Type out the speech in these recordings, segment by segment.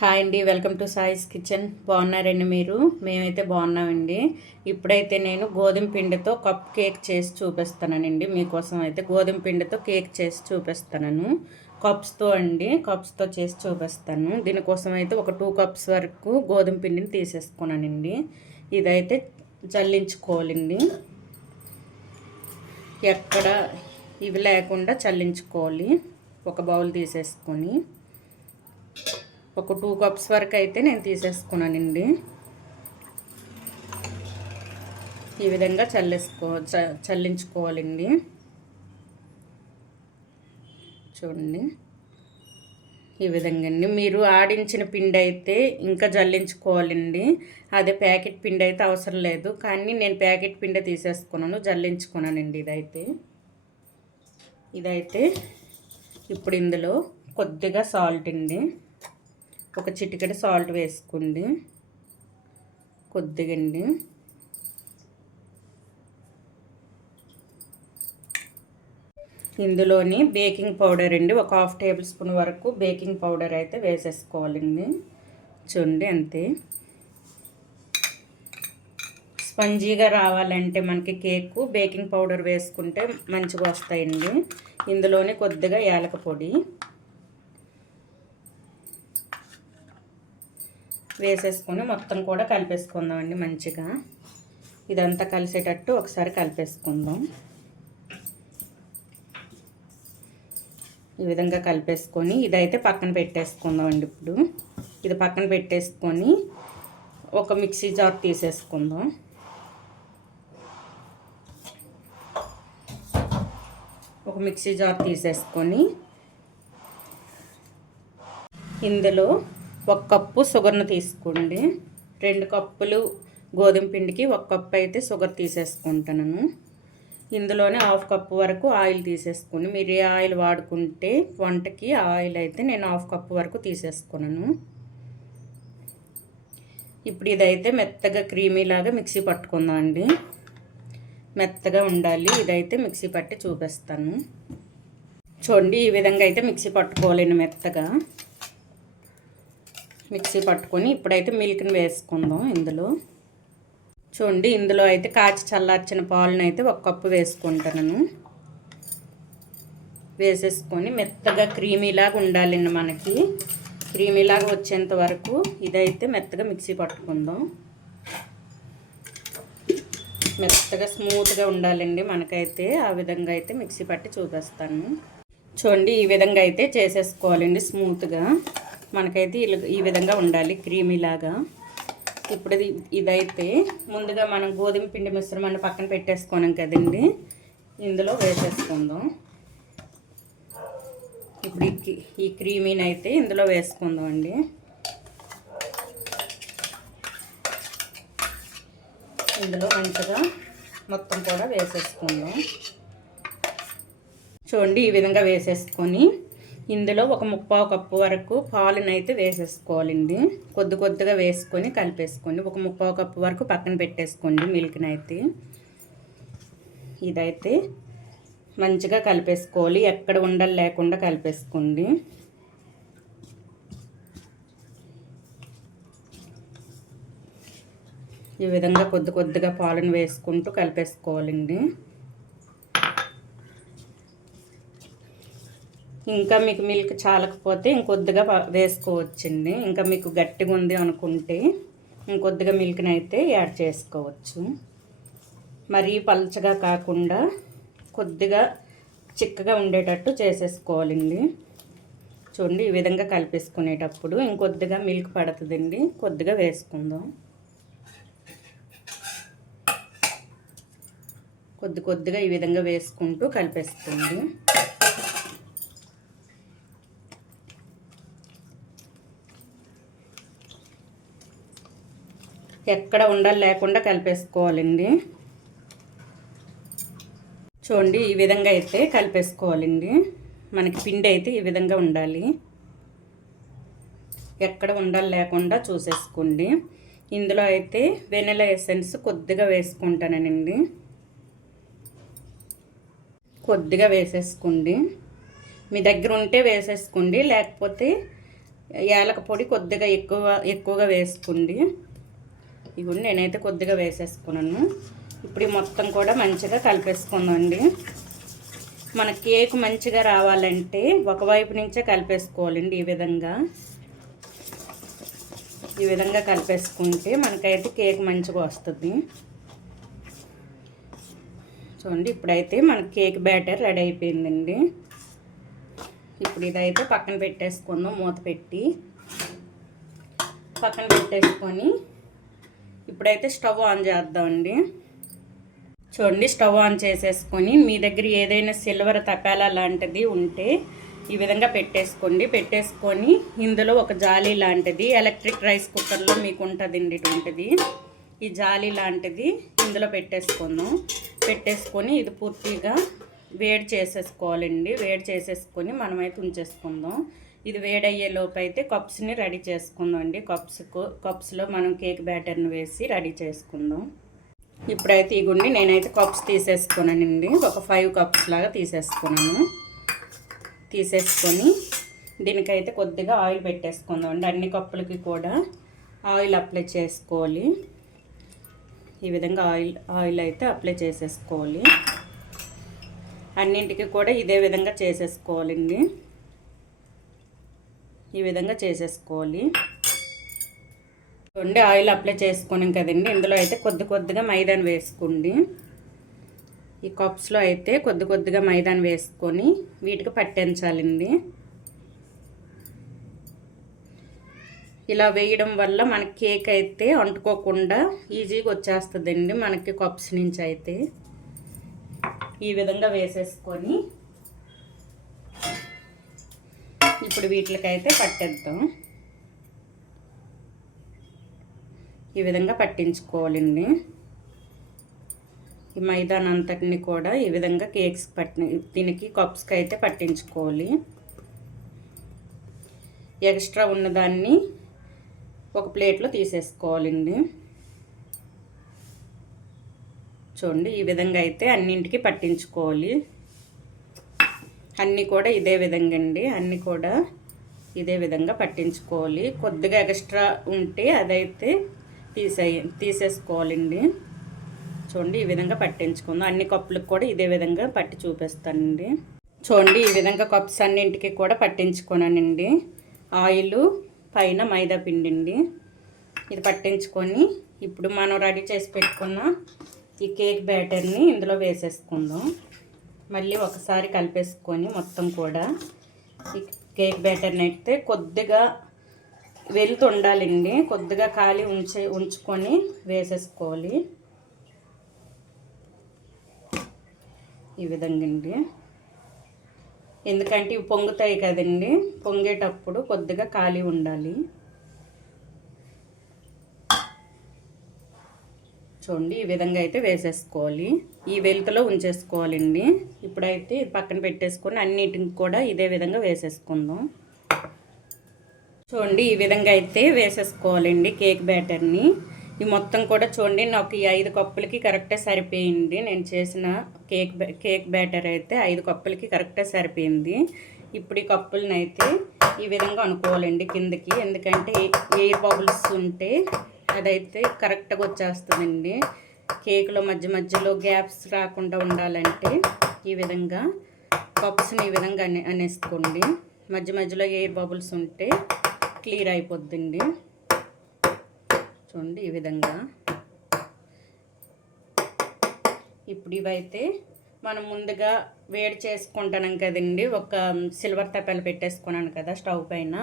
Hi అండి, welcome to సాయిస్ kitchen. బాగున్నారండి మీరు? మేమైతే బాగున్నామండి. ఇప్పుడైతే నేను గోధుమ పిండితో కప్ కేక్ చేసి చూపిస్తానండి. మీకోసం అయితే గోధుమ పిండితో కేక్ చేసి చూపిస్తాను. కప్స్తో చేసి చూపిస్తాను. దీనికోసం అయితే ఒక 2 కప్స్ వరకు గోధుమ పిండిని తీసేసుకున్నానండి. ఇదైతే చల్లించుకోవాలండి. ఎక్కడ ఇవి లేకుండా చల్లించుకోవాలి. ఒక బౌల్ తీసేసుకొని ఒక 2 కప్స్ వరకు అయితే నేను తీసేసుకున్నానండి. ఈ విధంగా చల్లించుకోవాలండి. చూడండి, ఈ విధంగా అండి. మీరు ఆడించిన పిండి అయితే ఇంకా జల్లించుకోవాలండి. అదే ప్యాకెట్ పిండి అయితే అవసరం లేదు, కానీ నేను ప్యాకెట్ పిండి తీసేసుకున్నాను, జల్లించుకున్నానండి. ఇదైతే ఇప్పుడు ఇందులో కొద్దిగా సాల్ట్ అండి, ఒక చిటికెడు సాల్ట్ వేసుకోండి, కొద్దిగా అండి. ఇందులోని బేకింగ్ పౌడర్ అండి, ఒక 1/2 టేబుల్ స్పూన్ వరకు బేకింగ్ పౌడర్ అయితే వేసేసుకోవాలండి. చూడండి, అంతే. స్పంజీగా రావాలంటే మనకి కేకు బేకింగ్ పౌడర్ వేసుకుంటే మంచిగా వస్తాయండి. ఇందులోని కొద్దిగా యాలక పొడి వేసేసుకొని మొత్తం కూడా కలిపేసుకుందామండి. మంచిగా ఇదంతా కలిసేటట్టు ఒకసారి కలిపేసుకుందాం. ఈ విధంగా కలిపేసుకొని ఇదైతే పక్కన పెట్టేసుకుందామండి. ఇప్పుడు ఇది పక్కన పెట్టేసుకొని ఒక మిక్సీ జార్ తీసేసుకుందాం. ఒక మిక్సీ జార్ తీసేసుకొని ఇందులో 1 కప్పు షుగర్ను తీసుకోండి. 2 కప్పులు గోధుమ పిండికి 1 కప్పు అయితే షుగర్ తీసేసుకుంటాను. ఇందులోనే 1/2 కప్పు వరకు ఆయిల్ తీసేసుకుని, మీరు ఏ ఆయిల్ వాడుకుంటే వంటకి ఆయిల్ అయితే నేను 1/2 కప్పు వరకు తీసేసుకున్నాను. ఇప్పుడు ఇదైతే మెత్తగా క్రీమీలాగా మిక్సీ పట్టుకుందాం అండి. మెత్తగా ఉండాలి. ఇదైతే మిక్సీ పట్టి చూపిస్తాను. చూడండి, ఈ విధంగా అయితే మిక్సీ పట్టుకోవాలండి. మెత్తగా మిక్సీ పట్టుకొని ఇప్పుడైతే మిల్క్ని వేసుకుందాం. చూడండి, ఇందులో అయితే కాచి చల్లార్చిన పాలను అయితే 1 కప్పు వేసుకుంటాను. వేసేసుకొని మెత్తగా క్రీమీలాగా ఉండాలండి. మనకి క్రీమీలాగా వచ్చేంత వరకు ఇదైతే మెత్తగా మిక్సీ పట్టుకుందాం. మెత్తగా స్మూత్గా ఉండాలండి మనకైతే. ఆ విధంగా అయితే మిక్సీ పట్టి చూపిస్తాను. చూడండి, ఈ విధంగా అయితే చేసేసుకోవాలండి. స్మూత్గా మనకైతే ఈ విధంగా ఉండాలి, క్రీమీలాగా. ఇప్పుడు ఇదైతే ముందుగా మనం గోధుమ పిండి మిశ్రమాన్ని పక్కన పెట్టేసుకున్నాం కదండి, ఇందులో వేసేసుకుందాం. ఇప్పుడు ఈ క్రీమీని అయితే ఇందులో వేసుకుందాం అండి. ఇందులో మంచిగా మొత్తం కూడా వేసేసుకుందాం. చూడండి, ఈ విధంగా వేసేసుకొని ఇందులో ఒక 1/4 కప్పు వరకు పాలను అయితే వేసేసుకోవాలండి. కొద్దిగా వేసుకొని కలిపేసుకోండి. ఒక 1/4 కప్పు వరకు పక్కన పెట్టేసుకోండి మిల్క్ని అయితే. ఇదైతే మంచిగా కలిపేసుకోవాలి, ఎక్కడ ఉండలు లేకుండా కలిపేసుకోండి. ఈ విధంగా కొద్దిగా పాలను వేసుకుంటూ కలిపేసుకోవాలండి. ఇంకా మీకు మిల్క్ చాలకపోతే ఇంకొద్దిగా వేసుకోవచ్చండి. ఇంకా మీకు గట్టిగా ఉంది అనుకుంటే ఇంకొద్దిగా మిల్క్ని అయితే యాడ్ చేసుకోవచ్చు. మరీ పల్చగా కాకుండా కొద్దిగా చిక్కగా ఉండేటట్టు చేసేసుకోవాలండి. చూడండి, ఈ విధంగా కలిపేసుకునేటప్పుడు ఇంకొద్దిగా మిల్క్ పడుతుందండి, కొద్దిగా వేసుకుందాం. కొద్దిగా ఈ విధంగా వేసుకుంటూ కలిపేసుకోండి. ఎక్కడ ఉండలు లేకుండా కలిపేసుకోవాలండి. చూడండి, ఈ విధంగా అయితే కలిపేసుకోవాలండి. మనకి పిండి అయితే ఈ విధంగా ఉండాలి, ఎక్కడ ఉండలు లేకుండా చూసేసుకోండి. ఇందులో అయితే వెనిలా ఎసెన్స్ కొద్దిగా వేసుకుంటానండి. కొద్దిగా వేసేసుకోండి. మీ దగ్గర ఉంటే వేసేసుకోండి, లేకపోతే యాలక పొడి కొద్దిగా ఎక్కువగా వేసుకోండి. ఇవి నేనైతే కొద్దిగా వేసేసుకున్నాను. ఇప్పుడు మొత్తం కూడా మంచిగా కలిపేసుకుందామండి. మన కేక్ మంచిగా రావాలంటే ఒకవైపు నుంచే కలిపేసుకోవాలండి. ఈ విధంగా కలిపేసుకుంటే మనకైతే కేక్ మంచిగా వస్తుంది. చూడండి, ఇప్పుడైతే మన కేక్ బ్యాటర్ రెడీ అయిపోయిందండి. ఇప్పుడు ఇదైతే పక్కన పెట్టేసుకుందాం. మూత పెట్టి పక్కన పెట్టేసుకొని ఇప్పుడైతే స్టవ్ ఆన్ చేద్దామండి. చూడండి, స్టవ్ ఆన్ చేసేసుకొని మీ దగ్గర ఏదైనా సిల్వర్ తపాలా లాంటిది ఉంటే ఈ విధంగా పెట్టేసుకొని ఇందులో ఒక జాలీ లాంటిది ఎలక్ట్రిక్ రైస్ కుక్కర్లో మీకు ఉంటుందండి ఇటువంటిది. ఈ జాలీ లాంటిది ఇందులో పెట్టేసుకొని ఇది పూర్తిగా వేడి చేసేసుకోవాలండి. వేడి చేసేసుకొని మనమైతే ఉంచేసుకుందాం. ఇది వేడయ్యే లోపు అయితే కప్స్ని రెడీ చేసుకుందాం అండి. కప్స్లో మనం కేక్ బ్యాటర్ని వేసి రెడీ చేసుకుందాం. ఇప్పుడైతే ఈ గుండి నేనైతే కప్స్ తీసేసుకున్నానండి. ఒక 5 కప్స్ లాగా తీసేసుకొని దీనికైతే కొద్దిగా ఆయిల్ పెట్టేసుకుందాం అండి. అన్ని కప్పులకి కూడా ఆయిల్ అప్లై చేసుకోవాలి. ఈ విధంగా ఆయిల్ అయితే అప్లై చేసేసుకోవాలి. అన్నింటికి కూడా ఇదే విధంగా చేసేసుకోవాలండి. ఈ విధంగా చేసేసుకోవాలి. చూడండి, ఆయిల్ అప్లై చేసుకున్నాం కదండి. ఇందులో అయితే కొద్దిగా మైదాని వేసుకోండి. ఈ కప్స్లో అయితే కొద్దిగా మైదాని వేసుకొని వీటికి పట్టించాలండి. ఇలా వేయడం వల్ల మన కేక్ అయితే అంటుకోకుండా ఈజీగా వచ్చేస్తుందండి మనకి కప్స్ నుంచి అయితే. ఈ విధంగా వేసేసుకొని ఇప్పుడు వీటికైతే పట్టేద్దాం. ఈ విధంగా పట్టించుకోవాలండి. ఈ మైదాన్ అంతటిని కూడా ఈ విధంగా దీనికి కప్స్కి అయితే పట్టించుకోవాలి. ఎక్స్ట్రా ఉన్నదాన్ని ఒక ప్లేట్లో తీసేసుకోవాలండి. చూడండి, ఈ విధంగా అయితే అన్నింటికి పట్టించుకోవాలి. అన్నీ కూడా ఇదే విధంగా అండి. అన్నీ కూడా ఇదే విధంగా పట్టించుకోవాలి. కొద్దిగా ఎక్స్ట్రా ఉంటే అదైతే తీసేసుకోవాలండి. చూడండి, ఈ విధంగా పట్టించుకుందాం. అన్ని కప్పులకు కూడా ఇదే విధంగా పట్టి చూపిస్తానండి. చూడండి, ఈ విధంగా కప్స్ అన్నింటికి కూడా పట్టించుకున్నానండి. ఆయిల్ పైన మైదా పిండి అండి. ఇది పట్టించుకొని ఇప్పుడు మనం రెడీ చేసి పెట్టుకున్న ఈ కేక్ బ్యాటర్ని ఇందులో వేసేసుకుందాం. మళ్ళీ ఒకసారి కలిపేసుకొని మొత్తం కూడా ఈ కేక్ బ్యాటర్ని అయితే కొద్దిగా వెళ్తుండాలండి. కొద్దిగా ఖాళీ ఉంచుకొని వేసేసుకోవాలి. ఈ విధంగా అండి. ఎందుకంటే ఇవి పొంగుతాయి కదండి. పొంగేటప్పుడు కొద్దిగా ఖాళీ ఉండాలి. చూడండి, ఈ విధంగా అయితే వేసేసుకోవాలి. ఈ వెలుతులో ఉంచేసుకోవాలండి. ఇప్పుడైతే పక్కన పెట్టేసుకొని అన్నిటిని కూడా ఇదే విధంగా వేసేసుకుందాం. చూడండి, ఈ విధంగా అయితే వేసేసుకోవాలండి కేక్ బ్యాటర్ని. ఈ మొత్తం కూడా చూడండి, నాకు ఈ 5 కప్పులకి కరెక్ట్గా సరిపోయింది. నేను చేసిన కేక్ బ్యాటర్ అయితే 5 కప్పులకి కరెక్ట్గా సరిపోయింది. ఇప్పుడు ఈ కప్పులను అయితే ఈ విధంగా అనుకోవాలండి కిందకి. ఎందుకంటే ఎయిర్ బబుల్స్ ఉంటే అదైతే కరెక్ట్గా వచ్చేస్తుందండి. కేకులో మధ్యలో గ్యాప్స్ రాకుండా ఉండాలంటే ఈ విధంగా కప్స్ని ఈ విధంగా అనేసుకోండి. మధ్యలో ఎయిర్ బబుల్స్ ఉంటే క్లియర్ అయిపోద్దండి. చూడండి, ఈ విధంగా. ఇప్పుడు ఇవైతే మనం ముందుగా వేడి చేసుకుంటున్నాం కదండి. ఒక సిల్వర్ తపాలు పెట్టేసుకున్నాను కదా స్టవ్ పైన.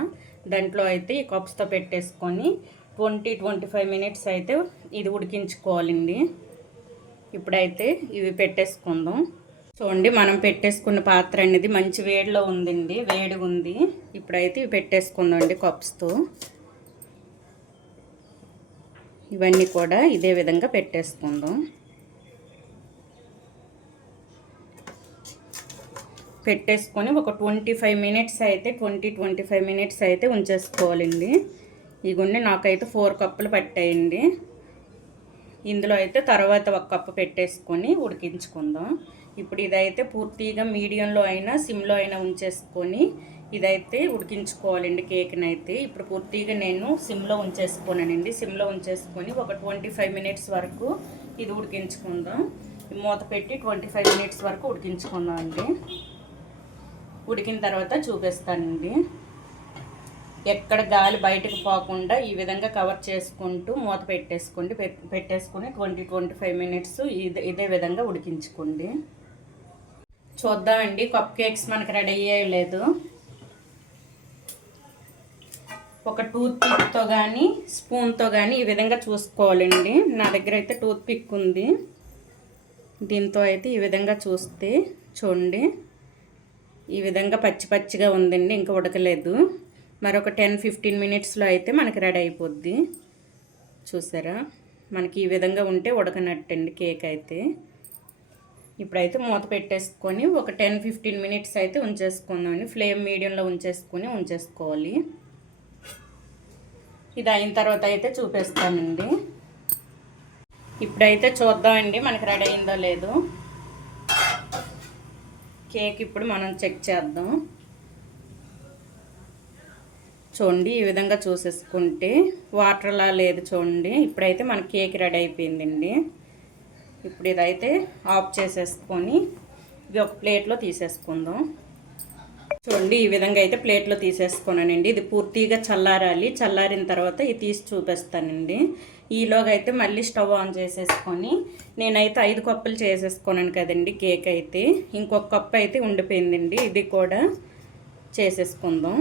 దాంట్లో అయితే ఈ కప్స్తో పెట్టేసుకొని 20-25 మినిట్స్ అయితే ఇది ఉడికించుకోవాలండి. ఇప్పుడైతే ఇవి పెట్టేసుకుందాం. చూడండి, మనం పెట్టేసుకున్న పాత్ర అనేది మంచి వేడిలో ఉందండి. వేడి ఉంది. ఇప్పుడైతే ఇవి పెట్టేసుకుందాం అండి కప్స్తో. ఇవన్నీ కూడా ఇదే విధంగా పెట్టేసుకుందాం. పెట్టేసుకొని ఒక 25 మినిట్స్ అయితే 20-25 మినిట్స్ అయితే ఉంచేసుకోవాలండి. ఈ గుండె నాకైతే 4 కప్పులు పట్టాయండి. ఇందులో అయితే తర్వాత 1 కప్పు పెట్టేసుకొని ఉడికించుకుందాం. ఇప్పుడు ఇదైతే పూర్తిగా మీడియంలో అయినా సిమ్లో అయినా ఉంచేసుకొని ఇదైతే ఉడికించుకోవాలండి కేక్ని అయితే. ఇప్పుడు పూర్తిగా నేను సిమ్లో ఉంచేసుకోనండి. సిమ్లో ఉంచేసుకొని ఒక 25 మినిట్స్ వరకు ఇది ఉడికించుకుందాం. మూత పెట్టి 25 మినిట్స్ వరకు ఉడికించుకుందాం అండి. ఉడికిన తర్వాత చూపిస్తానండి. ఎక్కడ గాలి బయటకు పోకుండా ఈ విధంగా కవర్ చేసుకుంటూ మూత పెట్టేసుకొని 20-25 మినిట్స్ ఇదే విధంగా ఉడికించుకోండి. చూద్దామండి కప్ కేక్స్ మనకు రెడీ అయ్యాయో లేదు. ఒక టూత్ పిక్తో కానీ స్పూన్తో కానీ ఈ విధంగా చూసుకోవాలండి. నా దగ్గర అయితే టూత్ పిక్ ఉంది. దీంతో అయితే ఈ విధంగా చూస్తే చూడండి, ఈ విధంగా పచ్చి పచ్చిగా ఉందండి, ఇంకా ఉడకలేదు. మరొక 10-15 మినిట్స్లో అయితే మనకి రెడీ అయిపోద్ది. చూసారా, మనకి ఈ విధంగా ఉంటే ఉడకనట్టండి కేక్ అయితే. ఇప్పుడైతే మూత పెట్టేసుకొని ఒక 10-15 మినిట్స్ అయితే ఉంచేసుకుందామండి. ఫ్లేమ్ మీడియంలో ఉంచేసుకోవాలి. ఇది అయిన తర్వాత అయితే చూపిస్తానండి. ఇప్పుడైతే చూద్దామండి మనకి రెడీ అయిందో లేదో. కేక్ ఇప్పుడు మనం చెక్ చేద్దాం. చూడండి, ఈ విధంగా చూసేసుకుంటే వాటర్లా లేదు చూడండి. ఇప్పుడైతే మన కేక్ రెడీ అయిపోయిందండి. ఇప్పుడు ఇదైతే ఆఫ్ చేసేసుకొని ఇది ఒక ప్లేట్లో తీసేసుకుందాం. చూడండి, ఈ విధంగా అయితే ప్లేట్లో తీసేసుకున్నానండి. ఇది పూర్తిగా చల్లారాలి. చల్లారిన తర్వాత ఇది తీసి చూపిస్తానండి. ఈలోగా అయితే మళ్ళీ స్టవ్ ఆన్ చేసేసుకొని నేనైతే 5 కప్పులు చేసేసుకున్నాను కదండి కేక్ అయితే. ఇంకొక కప్పు అయితే ఉండిపోయిందండి. ఇది కూడా చేసేసుకుందాం.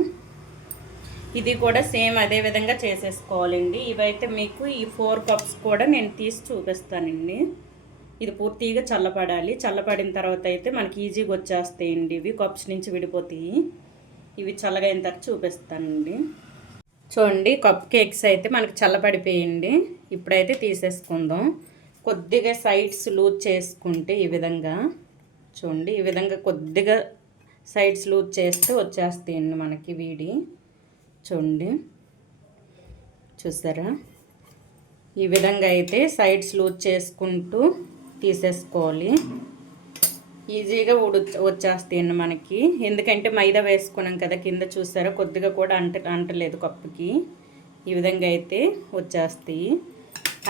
ఇది కూడా సేమ్ అదే విధంగా చేసేసుకోవాలండి. ఇవైతే మీకు ఈ 4 కప్స్ కూడా నేను తీసి చూపిస్తానండి. ఇది పూర్తిగా చల్లపడాలి. చల్లపడిన తర్వాత అయితే మనకి ఈజీగా వచ్చేస్తాయండి. ఇవి కప్స్ నుంచి విడిపోతాయి. ఇవి చల్లగా అయిన తర్వాత చూపిస్తానండి. చూడండి, కప్ కేక్స్ అయితే మనకి చల్లపడిపోయింది. ఇప్పుడైతే తీసేసుకుందాం. కొద్దిగా సైడ్స్ లూజ్ చేసుకుంటే ఈ విధంగా చూడండి, ఈ విధంగా కొద్దిగా సైడ్స్ లూజ్ చేస్తే వచ్చేస్తాయండి మనకి వీడి. చూడండి, చూసారా, ఈ విధంగా అయితే సైడ్స్ లూజ్ చేసుకుంటూ తీసేసుకోవాలి. ఈజీగా వచ్చేస్తాయండి మనకి. ఎందుకంటే మైదా వేసుకున్నాం కదా కింద. చూసారా, కొద్దిగా కూడా అంటలేదు కప్పుకి. ఈ విధంగా అయితే వచ్చేస్తాయి.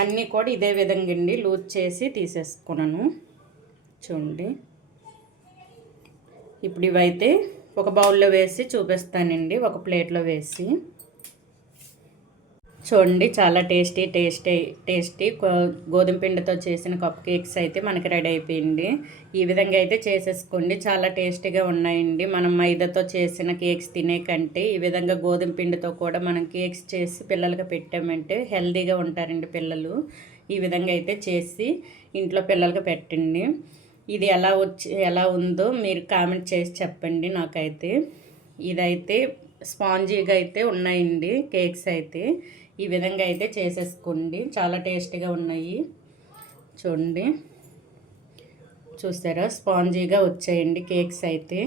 అన్నీ కూడా ఇదే విధంగా అండి లూజ్ చేసి తీసేసుకున్నాను. చూడండి, ఇప్పుడు ఇవైతే ఒక బౌల్లో వేసి చూపిస్తానండి, ఒక ప్లేట్లో వేసి. చూడండి, చాలా టేస్టీ గోధుమ పిండితో చేసిన కప్ కేక్స్ అయితే మనకి రెడీ అయిపోయింది. ఈ విధంగా అయితే చేసేసుకోండి. చాలా టేస్టీగా ఉన్నాయండి. మనం మైదాతో చేసిన కేక్స్ తినే కంటే ఈ విధంగా గోధుమ పిండితో కూడా మనం కేక్స్ చేసి పిల్లలకి పెట్టామంటే హెల్తీగా ఉంటారండి పిల్లలు. ఈ విధంగా అయితే చేసి ఇంట్లో పిల్లలకి పెట్టండి. ఇది ఎలా ఉందో మీరు కామెంట్ చేసి చెప్పండి నాకైతే. ఇదైతే స్పాంజీగా అయితే ఉన్నాయండి కేక్స్ అయితే. ఈ విధంగా అయితే చేసేసుకోండి. చాలా టేస్టీగా ఉన్నాయి. చూడండి, చూసారా, స్పాంజీగా వచ్చాయండి కేక్స్ అయితే.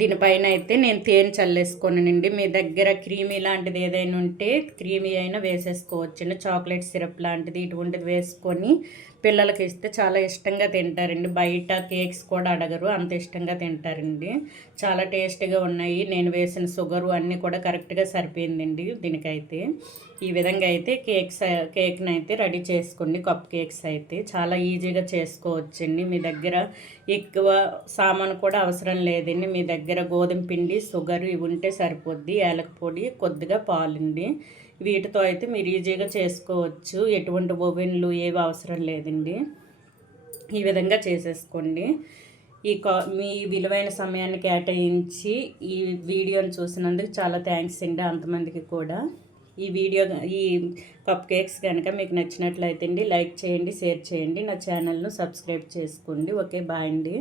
దీనిపైన అయితే నేను తేనె చల్లేసుకున్నానండి. మీ దగ్గర క్రీమీ లాంటిది ఏదైనా ఉంటే క్రీమీ అయినా వేసేసుకోవచ్చండి. చాక్లెట్ సిరప్ లాంటిది ఇటువంటిది వేసుకొని పిల్లలకి ఇస్తే చాలా ఇష్టంగా తింటారండి. బయట కేక్స్ కూడా అడగరు, అంత ఇష్టంగా తింటారండి. చాలా టేస్టీగా ఉన్నాయి. నేను వేసిన షుగరు అన్నీ కూడా కరెక్ట్గా సరిపోయిందండి దీనికైతే. ఈ విధంగా అయితే కేక్ని అయితే రెడీ చేసుకోండి. కప్ కేక్స్ అయితే చాలా ఈజీగా చేసుకోవచ్చండి. మీ దగ్గర ఎక్కువ సామాను కూడా అవసరం లేదండి. మీ దగ్గర గోధుమ పిండి, షుగర్ ఇవి ఉంటే సరిపోద్ది. యాలక పొడి, కొద్దిగా పాలండి. వీటితో అయితే మీరు ఈజీగా చేసుకోవచ్చు. ఎటువంటి ఓవెన్లు ఏవి అవసరం లేదండి. ఈ విధంగా చేసేసుకోండి. మీ విలువైన సమయాన్ని కేటాయించి ఈ వీడియోని చూసినందుకు చాలా థ్యాంక్స్ అండి అంతమందికి కూడా. ఈ కప్ కేక్స్ కనుక మీకు నచ్చినట్లయితే అండి లైక్ చేయండి, షేర్ చేయండి, నా ఛానల్ను సబ్స్క్రైబ్ చేసుకోండి. ఓకే, బాయ్ అండి.